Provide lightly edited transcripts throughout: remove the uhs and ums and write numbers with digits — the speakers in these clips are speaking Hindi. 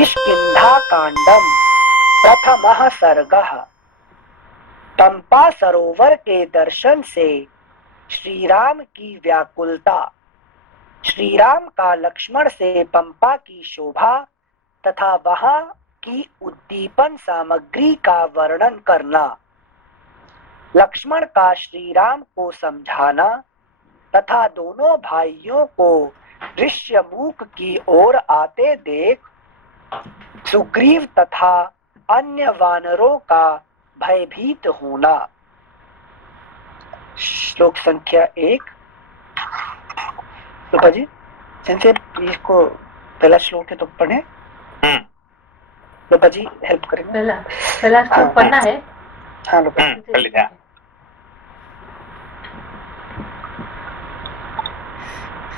किष्किंधा कांडम प्रथमः सर्गः। पंपा सरोवर के दर्शन से श्री राम की व्याकुलता। श्री राम का लक्ष्मण से पंपा की शोभा तथा वहां की उद्दीपन सामग्री का वर्णन करना। लक्ष्मण का श्री राम को समझाना तथा दोनों भाइयों को ऋष्यमूक की ओर आते देख सुग्रीव तथा अन्य वानरों का भयभीत होना। श्लोक संख्या 1। रूपा जी इसको पहला श्लोक है तो पढ़े। रूपा जी हेल्प करेंगे। पहला श्लोक पढ़ना है। हाँ रूपा पढ़ लीजिए।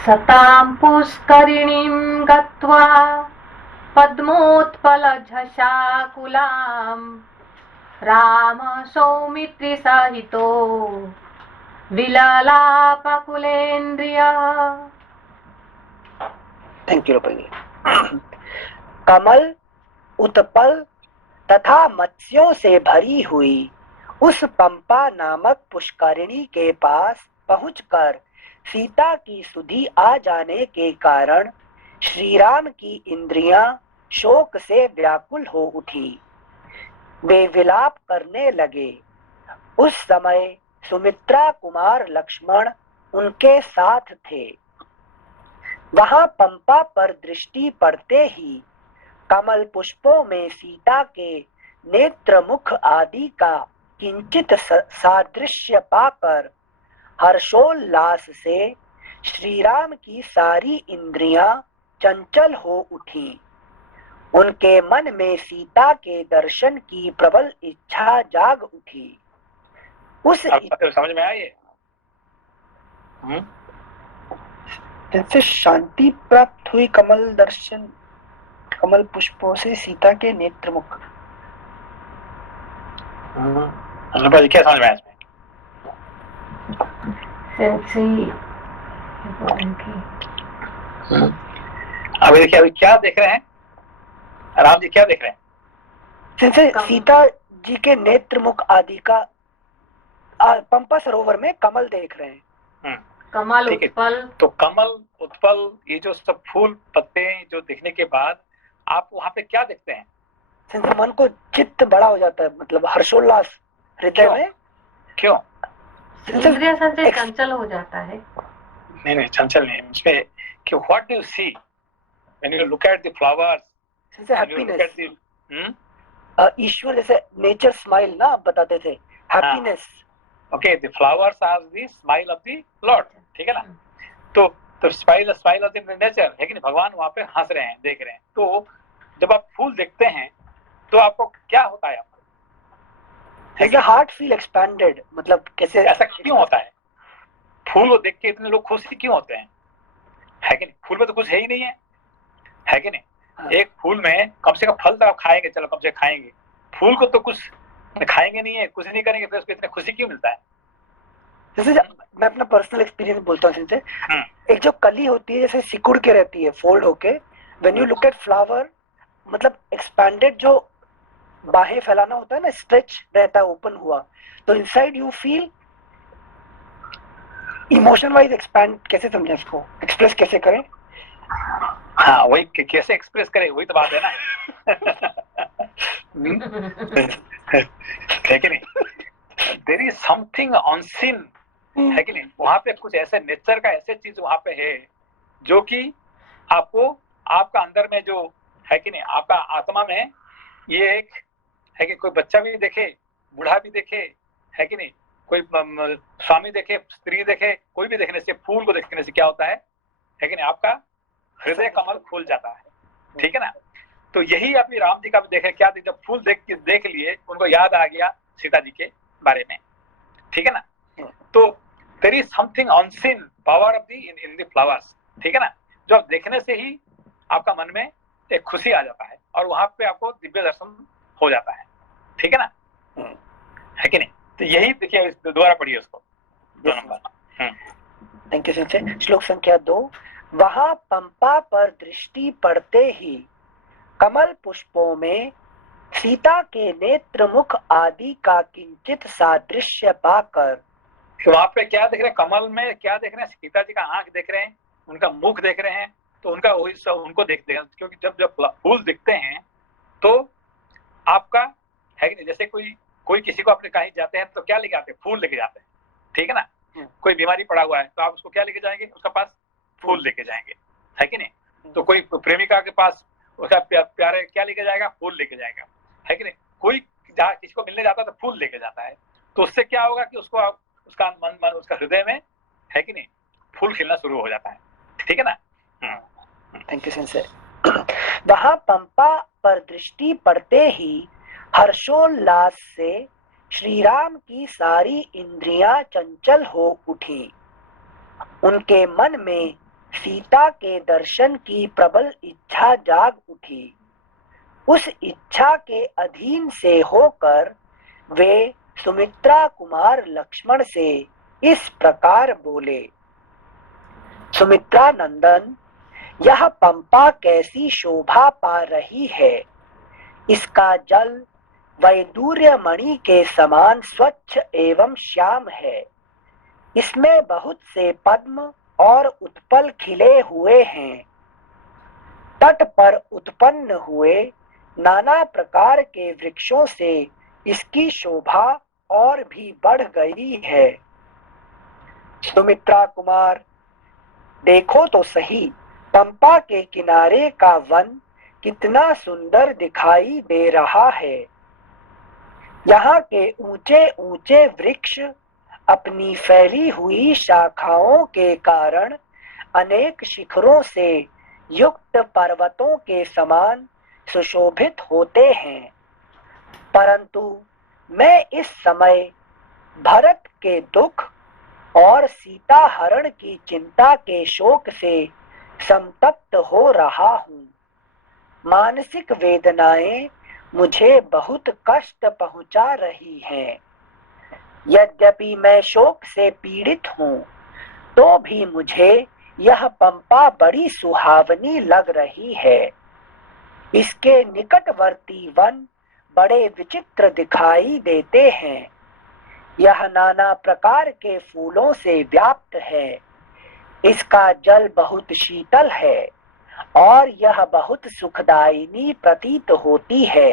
सतां पुष्करिणीं गत्वा पद्मोत्पलझषाकुलां राम सौमित्रिसहितो विललापकुलेन्द्रियः। थैंक यू रूपा जी। कमल उत्पल तथा मत्स्यों से भरी हुई उस पंपा नामक पुष्करिणी के पास पहुंचकर सीता की सुधि आ जाने के कारण श्री राम की इंद्रियां शोक से व्याकुल हो उठी। वे विलाप करने लगे। उस समय सुमित्रा कुमार लक्ष्मण उनके साथ थे। वहां पंपा पर दृष्टि पड़ते ही कमल पुष्पों में सीता के नेत्र मुख आदि का किंचित सादृश्य पाकर हर्षोल्लास से श्री राम की सारी इंद्रियां चंचल हो उठी। उनके मन में सीता के दर्शन की प्रबल इच्छा जाग उठी। उस समझ में आए जैसे शांति प्राप्त हुई कमल दर्शन कमल पुष्पों से सीता के नेत्र मुख। क्या समझ में आया इसमें? अभी देखिए, अभी क्या देख रहे हैं राम जी? क्या देख रहे हैं? जैसे सीता जी के नेत्र मुख आदि का पंपा सरोवर में कमल देख रहे हैं। कमल उत्पल। तो कमल उत्पल ये जो सब फूल पत्ते जो देखने के बाद आप वहां पे क्या देखते हैं? मन को चित्त बड़ा हो जाता है, मतलब हर्षोल्लास हृदय में। क्यों? इंद्रिय संचय चंचल हो जाता है। नहीं चंचल नहीं, इसमें कि what do you see when you look at the flowers? Happiness. ईश्वर जैसे नेचर स्माइल ना आप बताते थे, happiness. Okay, the flowers are the smile of the Lord, ठीक है ना? तो स्माइल ऑफ द नेचर है कि नहीं? भगवान वहां पे हंस रहे हैं, देख रहे हैं। तो जब आप फूल देखते हैं तो आपको क्या होता है? हार्ट फील एक्सपैंडेड, मतलब कैसे? ऐसा क्यों होता है? फूल को देख के इतने लोग खुश क्यों होते हैं? है कि नहीं? फूल में तो कुछ है ही नहीं है कि नहीं? एक फूल में कम से कम फल तो आप खाएंगे, चलो कम से खाएंगे। फूल को तो कुछ खाएंगे नहीं है, कुछ नहीं करेंगे, फिर उसको इतने खुशी क्यों मिलता है? जैसे मैं अपना पर्सनल एक्सपीरियंस बोलता हूँ इनसे। एक जो कली होती है जैसे सिकुड़ के रहती है, फोल्ड होके, when you look eight flower, मतलब एक्सपैंडेड जो बाहें फैलाना होता है ना, स्ट्रेच रहता है, ओपन हुआ, तो inside you feel emotion wise expand. कैसे समझे इसको, एक्सप्रेस कैसे करें? हाँ, वही कैसे एक्सप्रेस करें, वही तो बात है ना। है कि नहीं? देयर इज समथिंग अनसीन, है कि नहीं? वहां पे कुछ ऐसे नेचर का ऐसे चीज वहां पे है जो कि आपको आपका अंदर में जो है कि नहीं, आपका आत्मा में ये एक है कि कोई बच्चा भी देखे, बूढ़ा भी देखे, है कि नहीं, कोई स्वामी देखे, स्त्री देखे, कोई भी देखने से, फूल को देखने से क्या होता है कि नहीं, आपका हृदय कमल खुल जाता है, ठीक है ना? तो यही अभी राम जी का भी देखे, क्या जब फूल देख लिए, उनको याद आ गया सीता जी के बारे में, ठीक है ना? तो there is something unseen power of the in the flowers, ठीक है ना? जो आप देखने से ही आपका मन में एक खुशी आ जाता है और वहां पे आपको दिव्य दर्शन हो जाता है, ठीक है ना? है कि नहीं? तो यही देखिए, दोबारा पढ़िए उसको, 2 नंबर। Thank you Sanjay. श्लोक संख्या 2। वहां पंपा पर दृष्टि पड़ते ही कमल पुष्पों में सीता के नेत्र मुख आदि का किंचित सादृश्य पाकर, तो वहां पे क्या देख रहे हैं? कमल में क्या देख रहे हैं? सीता जी का आंख देख रहे हैं, उनका मुख देख रहे हैं, तो उनका वही सब उनको देखते हैं। क्योंकि जब जब फूल दिखते हैं तो आपका है कि नहीं, जैसे कोई किसी को अपने कहीं जाते हैं तो क्या लेके आते हैं? फूल लेके जाते हैं, ठीक है ना। कोई बीमारी पड़ा हुआ है तो आप उसको क्या लेके जाएंगे? उसका पास फूल लेके जाएंगे, है कि नहीं। तो कोई प्रेमिका के पास उसका प्यारे क्या लेके जाएगा? फूल लेके जाएगा, है कि नहीं। कोई जहाँ किसी को मिलने जाता है तो फूल लेके जाता है, तो उससे क्या होगा कि उसको उसका मन उसका हृदय में, है कि नहीं, फूल खिलना शुरू हो जाता है, ठीक है ना। Thank you sensor. वहां पंपा पर दृष्टि पड़ते ही हर्षोल्लास से श्री राम की सारी इंद्रियां चंचल हो उठी। उनके मन में सीता के दर्शन की प्रबल इच्छा जाग उठी। उस इच्छा के अधीन से होकर वे सुमित्रा कुमार लक्ष्मण से इस प्रकार बोले। सुमित्रा नंदन, यह पंपा कैसी शोभा पा रही है। इसका जल वैदूर्य मणि के समान स्वच्छ एवं श्याम है। इसमें बहुत से पद्म और उत्पल खिले हुए हैं। तट पर उत्पन्न हुए नाना प्रकार के वृक्षों से इसकी शोभा और भी बढ़ गई है। सुमित्रा कुमार, देखो तो सही, पंपा के किनारे का वन कितना सुंदर दिखाई दे रहा है। यहाँ के ऊंचे ऊंचे वृक्ष अपनी फैली हुई शाखाओं के कारण अनेक शिखरों से युक्त पर्वतों के समान सुशोभित होते हैं। परंतु मैं इस समय भरत के दुख और सीता हरण की चिंता के शोक से संतप्त हो रहा हूँ। मानसिक वेदनाएं मुझे बहुत कष्ट पहुंचा रही हैं। यद्यपि मैं शोक से पीड़ित हूँ, तो भी मुझे यह पंपा बड़ी सुहावनी लग रही है। इसके निकटवर्ती वन बड़े विचित्र दिखाई देते हैं। यह नाना प्रकार के फूलों से व्याप्त है। इसका जल बहुत शीतल है और यह बहुत सुखदायिनी प्रतीत होती है।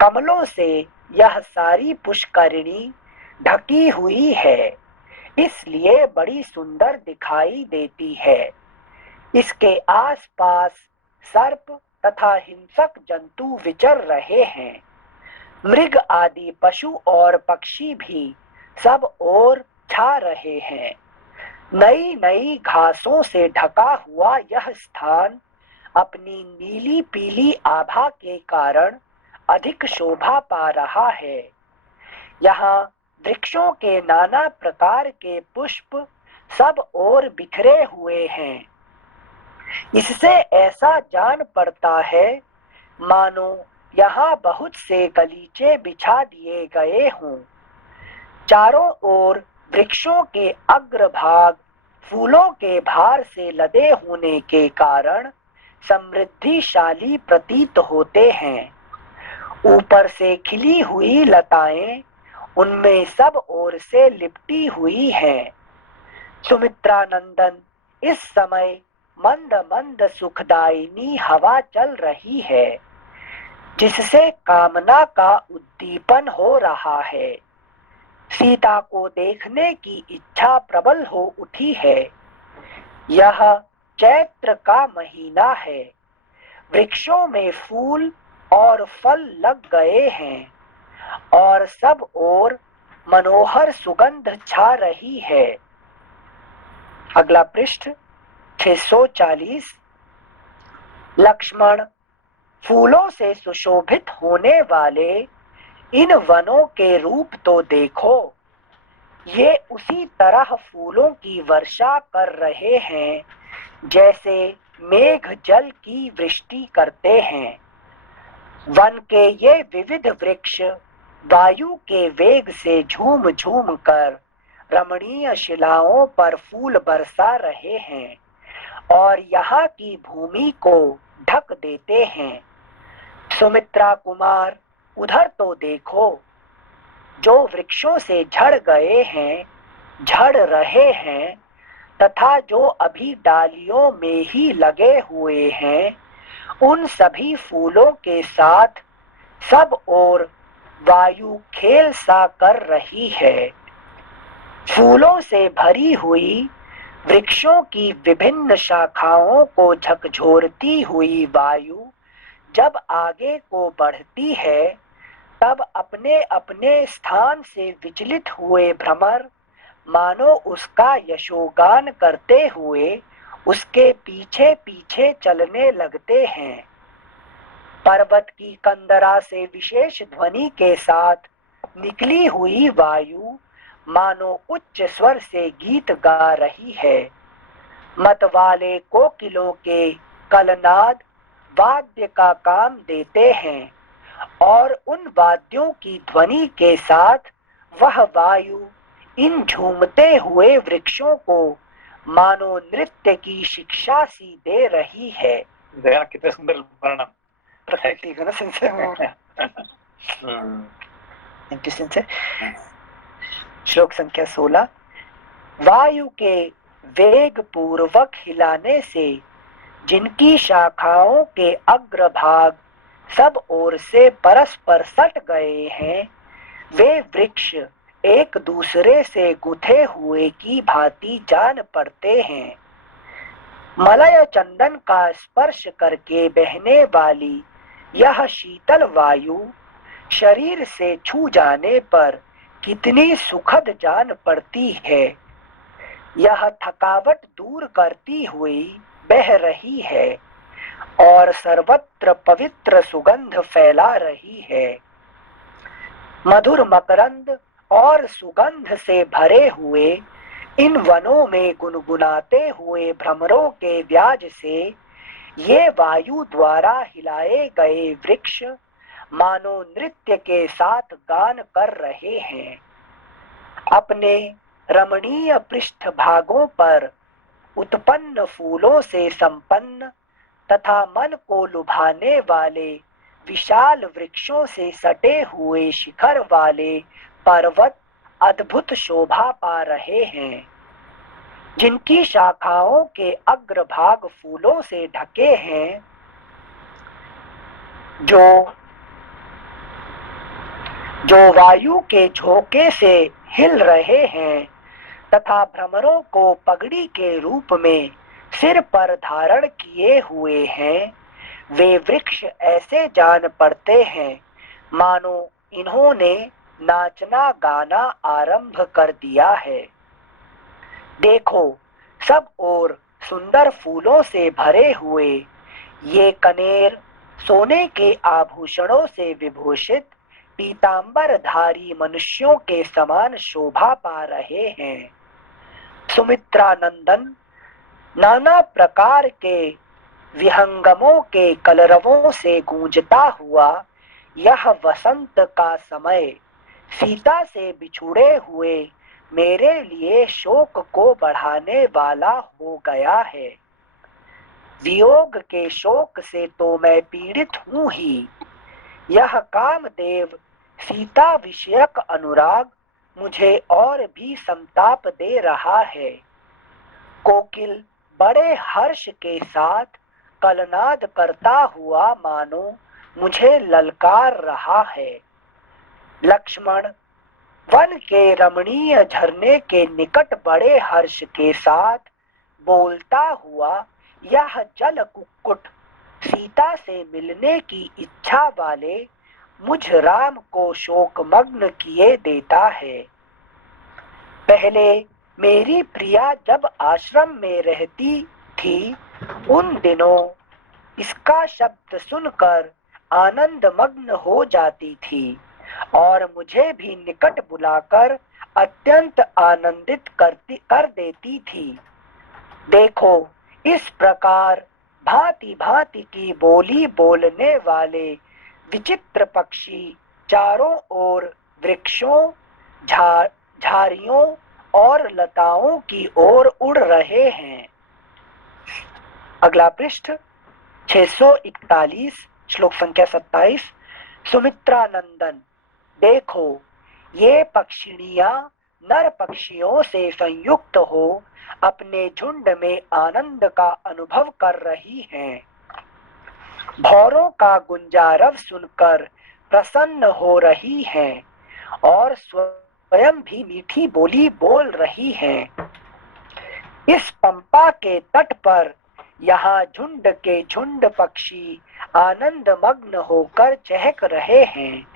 कमलों से यह सारी पुष्करिणी ढकी हुई है, इसलिए बड़ी सुंदर दिखाई देती है। इसके आसपास सर्प तथा हिंसक जंतु विचर रहे हैं। मृग आदि पशु और पक्षी भी सब ओर छा रहे हैं। नई नई घासों से ढका हुआ यह स्थान अपनी नीली पीली आभा के कारण अधिक शोभा पा रहा है। यहाँ वृक्षों के नाना प्रकार के पुष्प सब ओर बिखरे हुए हैं। इससे ऐसा जान पड़ता है मानो यहाँ बहुत से गलीचे बिछा दिए गए हों। चारों ओर वृक्षों के अग्रभाग फूलों के भार से लदे होने के कारण समृद्धिशाली प्रतीत होते हैं। ऊपर से खिली हुई लताएं उनमें सब ओर से लिपटी हुई हैं। सुमित्रा नंदन, इस समय मंद मंद सुखदायिनी हवा चल रही है, जिससे कामना का उद्दीपन हो रहा है। सीता को देखने की इच्छा प्रबल हो उठी है। यह चैत्र का महीना है। वृक्षों में फूल और फल लग गए हैं और सब ओर मनोहर सुगंध छा रही है। अगला पृष्ठ 640। लक्ष्मण, फूलों से सुशोभित होने वाले इन वनों के रूप तो देखो। ये उसी तरह फूलों की वर्षा कर रहे हैं जैसे मेघ जल की वृष्टि करते हैं। वन के ये विविध वृक्ष वायु के वेग से झूम झूम कर रमणीय शिलाओं पर फूल बरसा रहे हैं और यहाँ की भूमि को ढक देते हैं। सुमित्रा कुमार, उधर तो देखो, जो वृक्षों से झड़ गए हैं, झड़ रहे हैं, तथा जो अभी डालियों में ही लगे हुए हैं, उन सभी फूलों के साथ सब ओर वायु खेल सा कर रही है। फूलों से भरी हुई वृक्षों की विभिन्न शाखाओं को झकझोरती हुई वायु जब आगे को बढ़ती है, तब अपने अपने स्थान से विचलित हुए भ्रमर मानो उसका यशोगान करते हुए उसके पीछे पीछे चलने लगते हैं। पर्वत की कंदरा से विशेष ध्वनि के साथ निकली हुई वायु मानो उच्च स्वर से गीत गा रही है। मतवाले कोकिलों के कलनाद वाद्य का काम देते हैं और उन वाद्यों की ध्वनि के साथ वह वायु इन झूमते हुए वृक्षों को मानो नृत्य की शिक्षा सी दे रही है। कितने सुंदर वर्णन प्रकृति का ना श्लोक संख्या 16। वायु के वेग पूर्वक हिलाने से जिनकी शाखाओं के अग्रभाग सब ओर से परस्पर सट गए हैं, वे वृक्ष एक दूसरे से गुथे हुए की भांति जान पड़ते हैं। मलय चंदन का स्पर्श करके बहने वाली यह शीतल वायु शरीर से छू जाने पर कितनी सुखद जान पड़ती है। यह थकावट दूर करती हुई बह रही है और सर्वत्र पवित्र सुगंध फैला रही है। मधुर मकरंद और सुगंध से भरे हुए इन वनों में गुनगुनाते हुए भ्रमरों के व्याज से ये वायु द्वारा हिलाए गए वृक्ष मानो नृत्य के साथ गान कर रहे हैं। अपने रमणीय पृष्ठ भागों पर उत्पन्न फूलों से संपन्न तथा मन को लुभाने वाले विशाल वृक्षों से सटे हुए शिखर वाले पर्वत अद्भुत शोभा पा रहे हैं, जिनकी शाखाओं के अग्रभाग फूलों से ढके हैं, जो वायु के झोंके से हिल रहे हैं तथा भ्रमरों को पगड़ी के रूप में सिर पर धारण किए हुए हैं। वे वृक्ष ऐसे जान पड़ते हैं मानो इन्होंने नाचना गाना आरंभ कर दिया है। देखो, सब ओर सुंदर फूलों से भरे हुए ये कनेर सोने के आभूषणों से विभूषित पीतांबरधारी मनुष्यों के समान शोभा पा रहे हैं। सुमित्रा नंदन नाना प्रकार के विहंगमों के कलरवों से गूंजता हुआ यह वसंत का समय सीता से बिछुड़े हुए मेरे लिए शोक को बढ़ाने वाला हो गया है। वियोग के शोक से तो मैं पीड़ित हूँ ही। यह कामदेव सीता विषयक अनुराग मुझे और भी संताप दे रहा है। कोकिल बड़े हर्ष के साथ कलनाद करता हुआ मानो मुझे ललकार रहा है। लक्ष्मण वन के रमणीय झरने के निकट बड़े हर्ष के साथ बोलता हुआ यह जल कुक्कुट सीता से मिलने की इच्छा वाले मुझ राम को शोकमग्न किए देता है। पहले मेरी प्रिया जब आश्रम में रहती थी, उन दिनों इसका शब्द सुनकर आनंदमग्न हो जाती थी और मुझे भी निकट बुलाकर अत्यंत आनंदित कर देती थी। देखो, इस प्रकार भांति भांति की बोली बोलने वाले विचित्र पक्षी चारों ओर वृक्षों, झाड़ियों और लताओं की ओर उड़ रहे हैं। अगला पृष्ठ 641 श्लोक संख्या 27। सुमित्रानंदन, देखो ये पक्षिणियां नर पक्षियों से संयुक्त हो अपने झुंड में आनंद का अनुभव कर रही हैं। भौरों का गुंजारव सुनकर प्रसन्न हो रही हैं और स्वयं भी मीठी बोली बोल रही हैं। इस पंपा के तट पर यहाँ झुंड के झुंड पक्षी आनंद मग्न होकर चहक रहे हैं।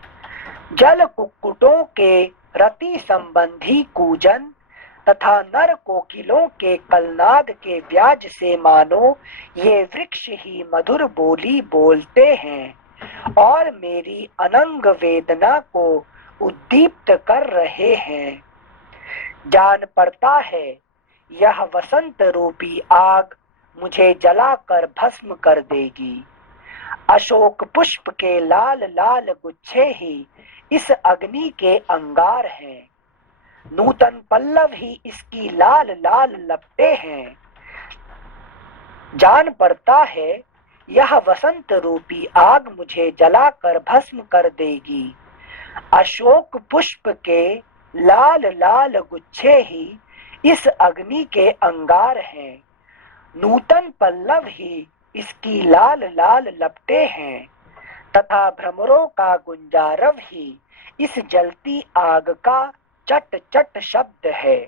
जल कुक्कुटों के रति संबंधी कूजन तथा नर कोकिलों के कलनाद के ब्याज से मानो ये वृक्ष ही मधुर बोली बोलते हैं और मेरी अनंग वेदना को उद्दीप्त कर रहे हैं। जान पड़ता है यह वसंत रूपी आग मुझे जलाकर भस्म कर देगी। अशोक पुष्प के लाल लाल गुच्छे ही इस अग्नि के अंगार हैं। नूतन पल्लव ही इसकी लाल लाल लपटें हैं। जान पड़ता है यह वसंत रूपी आग मुझे जलाकर भस्म कर देगी। अशोक पुष्प के लाल लाल गुच्छे ही इस अग्नि के अंगार हैं। नूतन पल्लव ही इसकी लाल लाल लपटें हैं तथा भ्रमरों का गुंजारव ही इस जलती आग का चट चट शब्द है।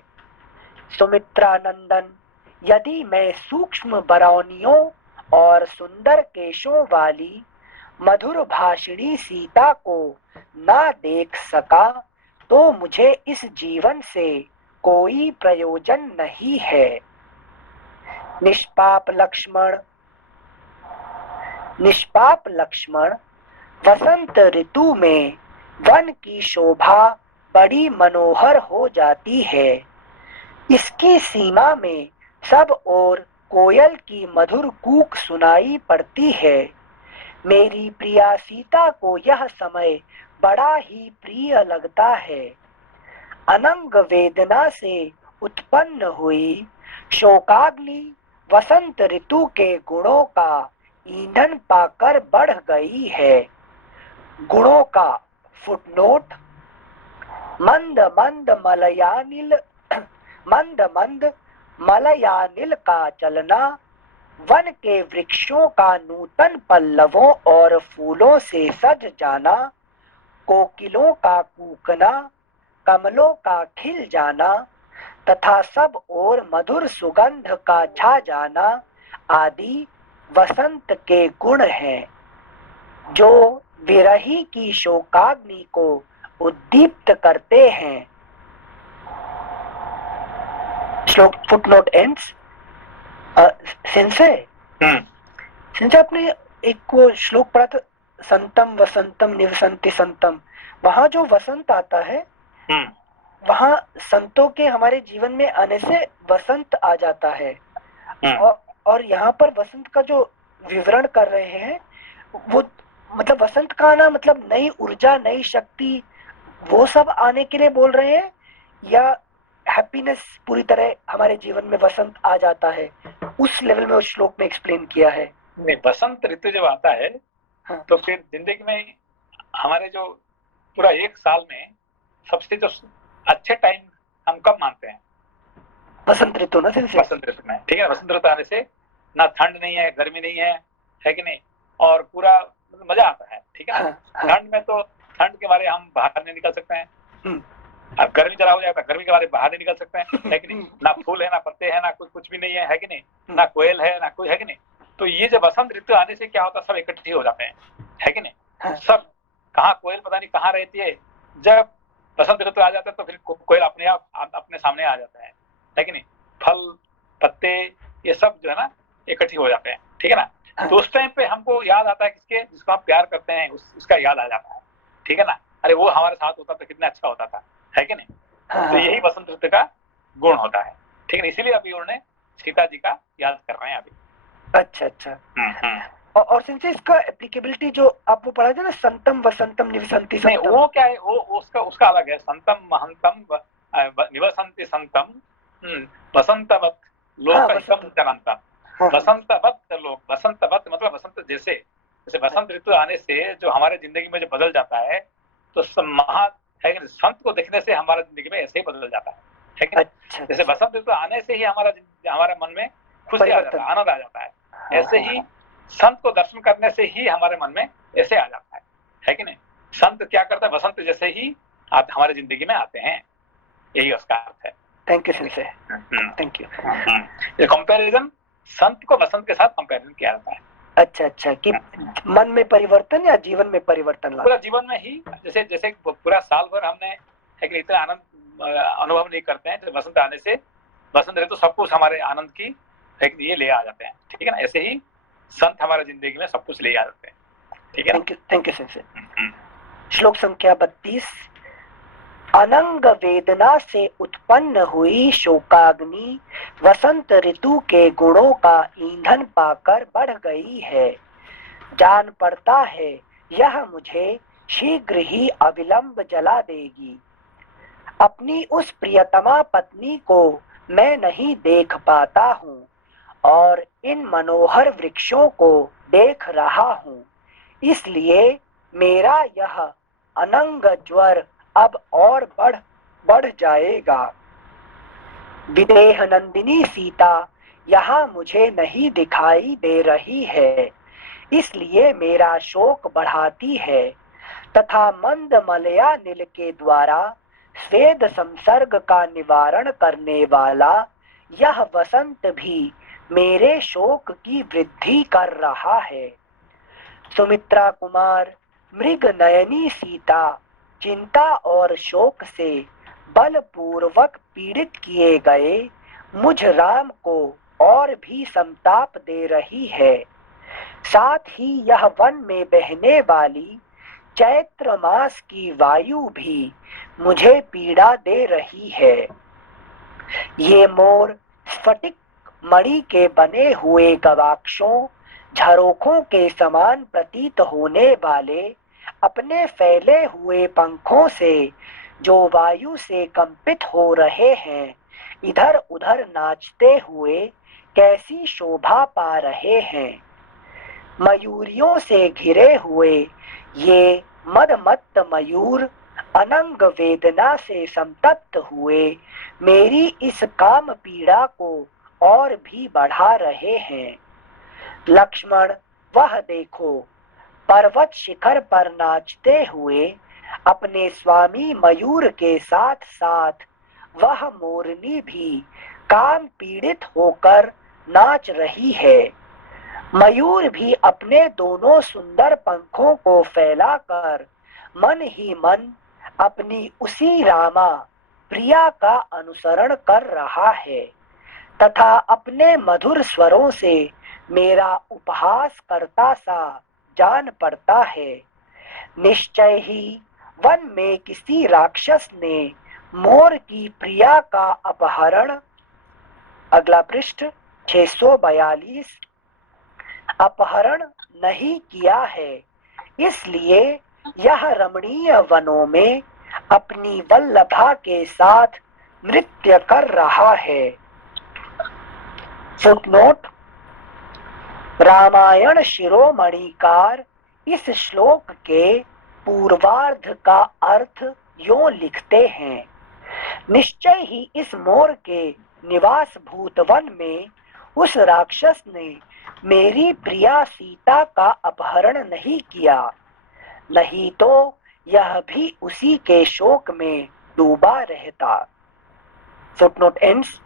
सुमित्रानंदन, यदि मैं सूक्ष्म बरौनियों और सुंदर केशों वाली मधुर भाषिणी सीता को ना देख सका तो मुझे इस जीवन से कोई प्रयोजन नहीं है। निष्पाप लक्ष्मण, वसंत ऋतु में वन की शोभा बड़ी मनोहर हो जाती है। इसकी सीमा में सब ओर कोयल की मधुर कूक सुनाई पड़ती है। मेरी प्रिया सीता को यह समय बड़ा ही प्रिय लगता है। अनंग वेदना से उत्पन्न हुई शोकाग्नि वसंत ऋतु के गुणों का ईंधन पाकर बढ़ गई है। गुणों का फुटनोट, मंद मंद मलयानिल का चलना, वन के वृक्षों का नूतन पल्लवों और फूलों से सज जाना, कोकिलों का कूकना, कमलों का खिल जाना तथा सब ओर मधुर सुगंध का छा जाना आदि वसंत के गुण हैं जो विरही की शोकाग्नि को उद्दीप्त करते हैं। श्लोक फुटनोट एंड्स। सेंसे आपने एक को श्लोक पढ़ा था, संतम वसंतम निवसंति संतम। वहां जो वसंत आता है वहां संतों के हमारे जीवन में आने से वसंत आ जाता है। और यहाँ पर वसंत का जो विवरण कर रहे हैं वो मतलब वसंत का आना मतलब नई ऊर्जा, नई शक्ति, वो सब आने के लिए बोल रहे हैं या हैप्पीनेस पूरी तरह हमारे जीवन में वसंत आ जाता है, उस लेवल में उस श्लोक में एक्सप्लेन किया है। नहीं, वसंत ऋतु जब आता है हाँ। तो फिर जिंदगी में हमारे जो पूरा एक साल में सबसे जो अच्छे टाइम हम कब मानते हैं? वसंत ऋतु ना, वसंत ऋतु में, ठीक है। वसंत ऋतु आने से ना ठंड नहीं है, गर्मी नहीं है कि नहीं, और पूरा मजा आता है, ठीक है ना। ठंड में तो ठंड के बारे हम बाहर नहीं निकल सकते हैं। अब गर्मी चला हो जाता है, गर्मी के बारे बाहर नहीं निकल सकते हैं, है कि नहीं। ना फूल है, ना पत्ते हैं, ना कुछ भी नहीं है कि नहीं, ना कोयल है, ना कोई, है कि नहीं। तो ये जब वसंत ऋतु आने से क्या होता है, सब इकट्ठे हो जाते हैं, है कि नहीं। सब कहाँ कोयल पता नहीं कहाँ रहती है, जब वसंत ऋतु आ जाता है तो फिर कोयल अपने आप अपने सामने आ जाता है कि नहीं। फल पत्ते ये सब जो है ना इकट्ठे हो जाते हैं, ठीक है ना। तो उस टाइम पे हमको याद आता है किसके, जिसको हम प्यार करते हैं उसका याद आ जाता है, ठीक है ना। अरे वो हमारे साथ होता तो कितना अच्छा होता था, है कि नहीं। तो यही वसंत ऋतु का गुण होता है, ठीक है। इसीलिए अभी उन्होंने सीता जी का याद कर रहे हैं अभी। अच्छा। और सिंसे इसका एप्लीकेबिलिटी जो आप वो पढ़ा था ना, संतम वसंतम निवसंति संतम, वो क्या है, वो उसका अलग है। संतम महंतम निवसंति संतम वसंतवत लोकहितम चरंतम। हाँ। बसंतवत लोग, बसंतवत मतलब बसंत जैसे, जैसे बसंत ऋतु आने से जो हमारे जिंदगी में जो बदल जाता है, तो महा है कि नहीं, संत को देखने से हमारा जिंदगी में ऐसे ही बदल जाता है कि नहीं? अच्छा, जैसे बसंत ऋतु आने से ही हमारा मन में खुशी आ जाता है, आनंद आ जाता है, ऐसे ही संत को दर्शन करने से ही हमारे मन में ऐसे आ जाता है कि नहीं? संत क्या करता है, बसंत जैसे ही आप हमारे जिंदगी में आते हैं, यही उसका अर्थ है। Thank you sensei, thank you. ये कंपैरिजन संत को बसंत के साथ कंपैरिजन किया जाता है। अच्छा अच्छा, कि मन में परिवर्तन या जीवन में परिवर्तन पूरा लाना। जीवन में ही, जैसे जैसे पूरा साल भर हमने है कि इतना आनंद अनुभव नहीं करते हैं, तो बसंत आने से, बसंत ऋतु सब कुछ हमारे आनंद की है कि ये ले आ जाते हैं, ठीक है ना? ऐसे ही संत हमारे जिंदगी में सब कुछ ले आ जाते हैं, ठीक है ना? Thank you sensei. श्लोक संख्या 32। अनंग वेदना से उत्पन्न हुई शोकाग्नि वसंत ऋतु के गुणों का ईंधन पाकर बढ़ गई है। जान पड़ता है यह मुझे शीघ्र ही अविलंब जला देगी। अपनी उस प्रियतमा पत्नी को मैं नहीं देख पाता हूँ और इन मनोहर वृक्षों को देख रहा हूँ, इसलिए मेरा यह अनंग ज्वर अब और बढ़ जाएगा। विदेह नंदिनी सीता यहाँ मुझे नहीं दिखाई दे रही है, इसलिए मेरा शोक बढ़ाती है तथा मंद मलया नील के द्वारा स्वेद संसर्ग का निवारण करने वाला यह वसंत भी मेरे शोक की वृद्धि कर रहा है। सुमित्रा कुमार मृग नयनी सीता चिंता और शोक से बलपूर्वक पीड़ित किए गए मुझ राम को और भी संताप दे रही है। साथ ही यह वन में बहने वाली चैत्र मास की वायु भी मुझे पीड़ा दे रही है। ये मोर स्फटिक मणि के बने हुए गवाक्षों झरोखों के समान प्रतीत होने वाले अपने फैले हुए पंखों से जो वायु से कंपित हो रहे हैं, इधर उधर नाचते हुए कैसी शोभा पा रहे हैं। मयूरियों से घिरे हुए ये मदमत्त मयूर अनंग वेदना से संतप्त हुए मेरी इस काम पीड़ा को और भी बढ़ा रहे हैं। लक्ष्मण वह देखो, पर्वत शिखर पर नाचते हुए अपने स्वामी मयूर के साथ साथ वह मोरनी भी काम पीड़ित होकर नाच रही है। मयूर भी अपने दोनों सुंदर पंखों को फैलाकर मन ही मन अपनी उसी रामा प्रिया का अनुसरण कर रहा है तथा अपने मधुर स्वरों से मेरा उपहास करता सा जान पड़ता है। निश्चय ही वन में किसी राक्षस ने मोर की प्रिया का अपहरण, अगला पृष्ठ 642, अपहरण नहीं किया है, इसलिए यह रमणीय वनों में अपनी वल्लभा के साथ नृत्य कर रहा है। फुटनोट: रामायण शिरोमणिकार इस श्लोक के पूर्वार्ध का अर्थ यूं लिखते हैं: निश्चय ही इस मोर के निवास भूत वन में उस राक्षस ने मेरी प्रिया सीता का अपहरण नहीं किया, नहीं तो यह भी उसी के शोक में डूबा रहता। फुटनोट एंड्स: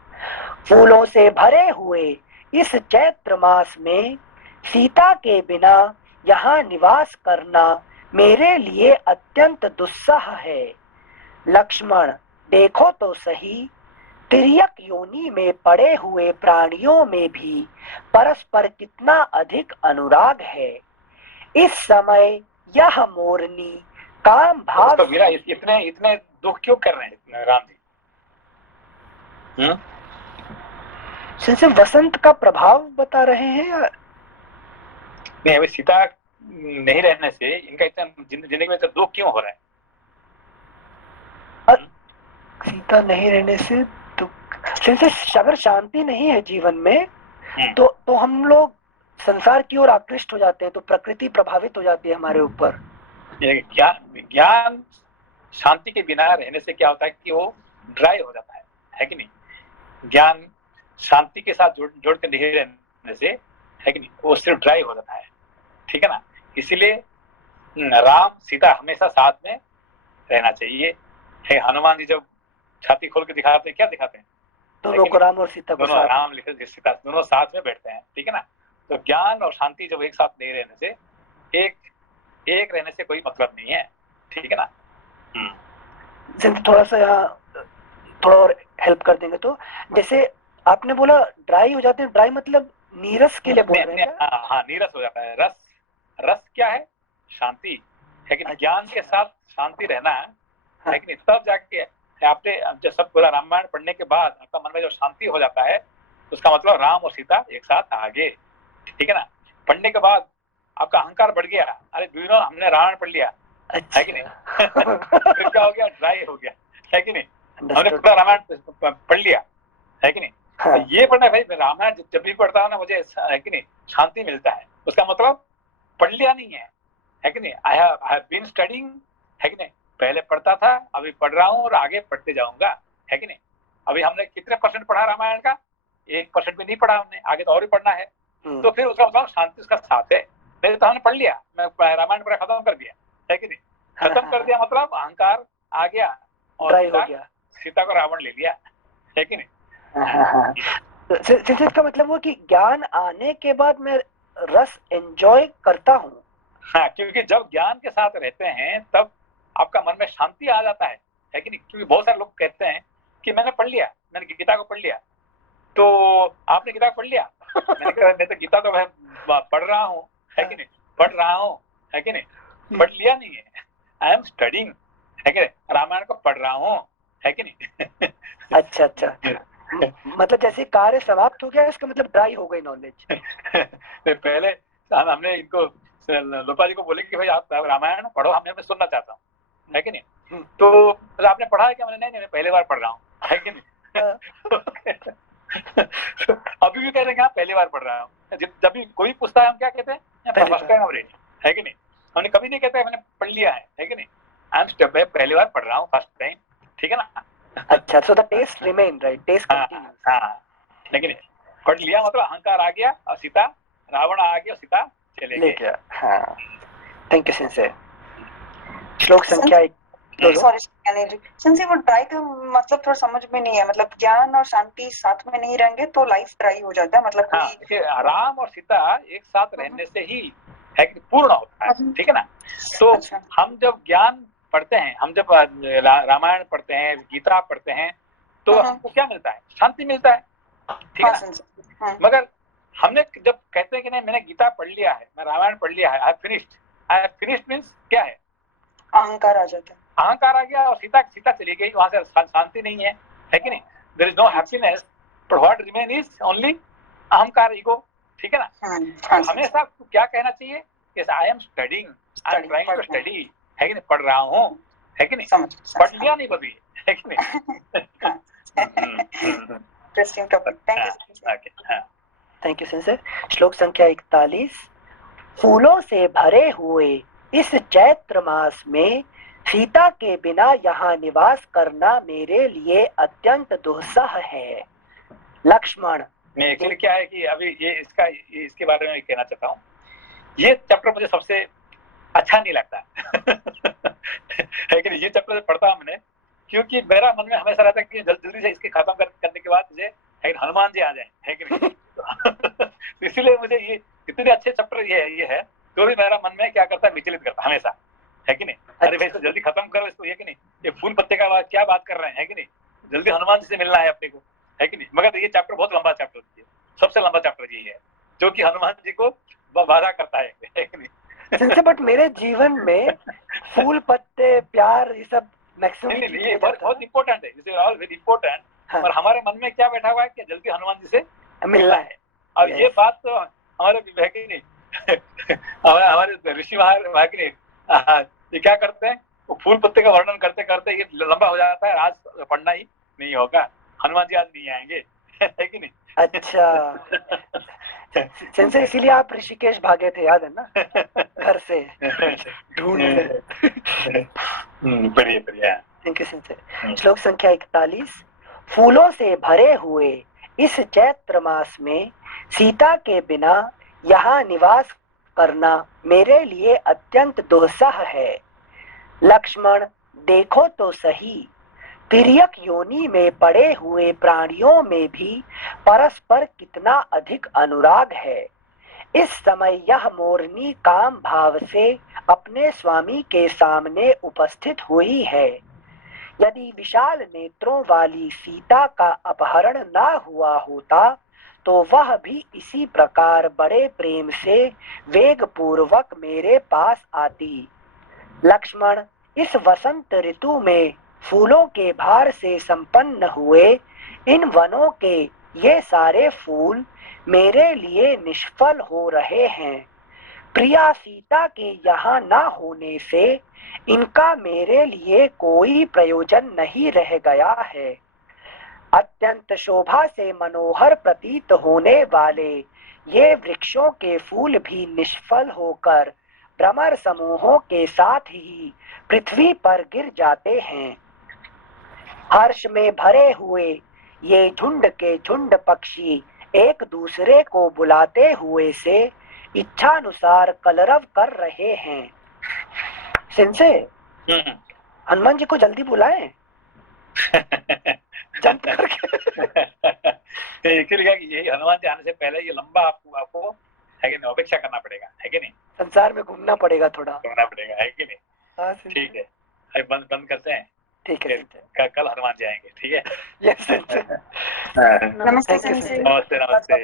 फूलों से भरे हुए इस चैत्र मास में सीता के बिना यहाँ निवास करना मेरे लिए अत्यंत दुस्सह है। लक्ष्मण देखो तो सही, तिर्यक योनि में पड़े हुए प्राणियों में भी परस्पर कितना अधिक अनुराग है। इस समय यह मोरनी काम भाव तो मीरा इतने इतने दुख क्यों कर रहे हैं राम जी? जैसे वसंत का प्रभाव बता रहे हैं या नहीं? अभी सीता नहीं रहने से इनका इतना जिंदगी में दुख क्यों हो रहा है? सीता नहीं रहने से दुख, जैसे अगर शांति नहीं है जीवन में तो हम लोग संसार की ओर आकृष्ट हो जाते हैं, तो प्रकृति प्रभावित हो जाती है हमारे ऊपर। ज्ञान शांति के बिना रहने से क्या होता है कि वो ड्राई हो जाता है कि नहीं? ज्ञान शांति के साथ जोड़ के नहीं रहने से, है कि नहीं, वो सिर्फ ड्राई हो जाता है, ठीक है ना? इसीलिए राम सीता हमेशा साथ में रहना चाहिए। हनुमान जी जब छाती खोल के दिखाते हैं, क्या दिखाते हैं? दोनों को, राम और सीता को, दोनों राम लिखे सीता दोनों साथ में बैठते हैं, ठीक है ना? तो ज्ञान और शांति जब एक साथ नहीं रहने से, एक रहने से कोई मतलब नहीं है, ठीक है ना? थोड़ा सा यहाँ थोड़ा और हेल्प कर देंगे तो, जैसे आपने बोला ड्राई हो जाते हैं, ड्राई मतलब नीरस के लिए बोल रहे हैं क्या? हाँ, नीरस हो जाता है। रस क्या है? शांति है कि ज्ञान के साथ शांति रहना है कि नहीं? तब जाके आपने जब सब पूरा रामायण पढ़ने के बाद आपका मन में जो शांति हो जाता है, उसका मतलब राम और सीता एक साथ आ गए, ठीक है ना? पढ़ने के बाद आपका अहंकार बढ़ गया, अरे दोनों हमने रामायण पढ़ लिया, है कि नहीं? फिर क्या हो गया? ड्राई हो गया, है कि नहीं? हमने पूरा रामायण पढ़ लिया, है कि नहीं? हाँ। ये पढ़ना भाई, रामायण जब भी पढ़ता हूँ ना, मुझे, है कि नहीं, शांति मिलता है। उसका मतलब पढ़ लिया नहीं है कि नहीं? आई हैव बीन स्टडीइंग, है कि नहीं? पहले पढ़ता था, अभी पढ़ रहा हूँ और आगे पढ़ते जाऊंगा, है कि नहीं? अभी हमने कितने % पढ़ा रामायण का? 1% भी नहीं पढ़ा हमने, आगे तो और भी पढ़ना है। तो फिर उसका मतलब शांति उसका साथ है। नहीं तो हमने पढ़ लिया, मैं रामायण पूरा खत्म कर दिया, है कि नहीं? खत्म कर दिया मतलब अहंकार आ गया और सीता को रावण ले लिया, है कि नहीं? इसका मतलब वो कि ज्ञान आने के बाद मैं रस एंजॉय करता हूँ। हाँ, क्योंकि जब ज्ञान के साथ रहते हैं तब आपका मन में शांति आ जाता है कि नहीं? क्योंकि बहुत सारे लोग कहते हैं कि मैंने पढ़ लिया, मैंने गीता को पढ़ लिया। तो आपने गीता पढ़ लिया? मैंने कहा मैं तो गीता तो मैं पढ़ रहा हूँ, है कि नहीं? पढ़ रहा हूँ, है कि नहीं? पढ़ लिया नहीं है, आई एम स्टडिंग, है कि नहीं? रामायण को पढ़ रहा हूँ, है कि नहीं? अच्छा मतलब जैसे कार्य समाप्त हो गया, इसका मतलब ड्राई हो गई नॉलेज। पहले हमने इनको लोपा जी को बोले कि भाई आप रामायण पढ़ो, मैं सुनना चाहता हूँ, है कि नहीं? तो आपने पढ़ा है क्या? मैंने नहीं, पहले बार पढ़ रहा हूँ, है कि नहीं? अभी भी कह रहे हैं पहली बार पढ़ रहा हूँ। जब भी कोई पूछता है हम क्या कहते हैं? फर्स्ट टाइम रीडिंग, है कि नहीं? हमने कभी नहीं कहते मैंने पढ़ लिया है कि नहीं? आई एम स्टेप बाय पहली बार पढ़ रहा हूँ, फर्स्ट टाइम, ठीक है ना? अच्छा, so the test remain, right? Test continues. हाँ, लेकिन पढ़ लिया मतलब अहंकार आ गया और सीता, रावण आ गया, सीता चले गए। हाँ, थैंक यू सेंसे। श्लोक संख्या सॉरी वो ड्राई का मतलब थोड़ा समझ में नहीं है। मतलब ज्ञान और शांति साथ में नहीं रहेंगे तो लाइफ ड्राई हो जाता है। मतलब देखिए, राम और सीता एक साथ रहने से ही है कि पूर्ण होता है, ठीक है ना? तो हम जब ज्ञान पढ़ते हैं, हम जब रामायण पढ़ते हैं, गीता पढ़ते हैं, तो हमको क्या मिलता है? शांति मिलता है, ठीक है ना? मगर हमने जब कहते हैं कि नहीं मैंने गीता पढ़ लिया है, मैं रामायण पढ़ लिया है, आई हैव फिनिश्ड मींस क्या है? अहंकार आ जाता है। अहंकार आ गया और सीता चली गई, वहां से शांति नहीं है कि नहीं? There is no happiness, but what remain is only अहंकार, ईगो, ठीक है ना? हमेशा क्या कहना चाहिए? कि I am studying, I am trying to study, है कि नहीं? पढ़ रहा हूँ, है कि नहीं? पढ़ लिया नहीं कभी, है कि नहीं? Interesting topic, thank you sensor. श्लोक संख्या 41। फूलों से भरे हुए इस चैत्र मास में सीता के बिना यहाँ निवास करना मेरे लिए अत्यंत दुस्सह है। लक्ष्मण। एक्चुअली क्या है कि अभी इसके बारे में कहना चाहता हूँ। ये चैप्टर मुझे सबसे अच्छा नहीं लगता है कि नहीं? ये चैप्टर पढ़ता हूँ मैंने क्योंकि मेरा मन में हमेशा रहता है कि जल्दी से इसके खत्म करने के बाद मुझे हनुमान जी आ जाए, है कि नहीं? इसीलिए मुझे ये इतने अच्छे चैप्टर ये है, तो भी मेरा मन में क्या करता है? विचलित करता हमेशा, है कि नहीं? अरे भाई इसको जल्दी खत्म करो इसको, है कि नहीं? ये फूल पत्ते का क्या बात कर रहे हैं, है कि नहीं? जल्दी हनुमान जी से मिलना है अपने को, है कि नहीं? मगर ये चैप्टर बहुत लंबा चैप्टर है, सबसे लंबा चैप्टर यही है जो कि हनुमान जी को बाधा करता है कि नहीं? बट मेरे जीवन में फूल पत्ते प्यार ये सब मैक्सिमम ये बहुत इंपॉर्टेंट है, this is all very important. और हमारे मन में क्या बैठा हुआ है कि जल्दी हनुमान जी से मिलना है। और ये बात तो हमारे विवेक ही नहीं हमारे ऋषि वहां के ये क्या करते हैं? वो फूल पत्ते का वर्णन करते करते ये लंबा हो जाता है, आज पढ़ना ही नहीं होगा, हनुमान जी आज नहीं आएंगे, है कि नहीं? अच्छा सेंसर, इसीलिए आप ऋषिकेश भागे थे, याद है ना, घर से ढूंढने। बढ़िया बढ़िया। Thank you sensor. श्लोक संख्या 41। फूलों से भरे हुए इस चैत्र मास में सीता के बिना यहाँ निवास करना मेरे लिए अत्यंत दुस्सह है। लक्ष्मण, देखो तो सही, तिर्यक योनि में पड़े हुए प्राणियों में भी परस्पर कितना अधिक अनुराग है। इस समय यह मोरनी काम भाव से अपने स्वामी के सामने उपस्थित हुई है। यदि विशाल नेत्रों वाली सीता का अपहरण ना हुआ होता तो वह भी इसी प्रकार बड़े प्रेम से वेग पूर्वक मेरे पास आती। लक्ष्मण, इस वसंत ऋतु में फूलों के भार से संपन्न हुए इन वनों के ये सारे फूल मेरे लिए निष्फल हो रहे हैं। प्रिया सीता के यहाँ न होने से इनका मेरे लिए कोई प्रयोजन नहीं रह गया है। अत्यंत शोभा से मनोहर प्रतीत होने वाले ये वृक्षों के फूल भी निष्फल होकर भ्रमर समूहों के साथ ही पृथ्वी पर गिर जाते हैं। हर्ष में भरे हुए ये झुंड के झुंड पक्षी एक दूसरे को बुलाते हुए से इच्छानुसार कलरव कर रहे हैं। सिंसे, हनुमान जी को जल्दी बुलाएं। जंप करके इसलिए यही हनुमान जी आने से पहले ये लंबा आपको है कि नहीं अपेक्षा करना पड़ेगा, है कि नहीं, संसार में घूमना पड़ेगा, थोड़ा घूमना पड़ेगा, है कि नहीं। हाँ, ठीक है, अभी बंद करते हैं। ठीक है, कल हनुमान जी आएंगे, ठीक है। यस, नमस्ते थैंक यू सेंसे। नमस्ते नमस्ते।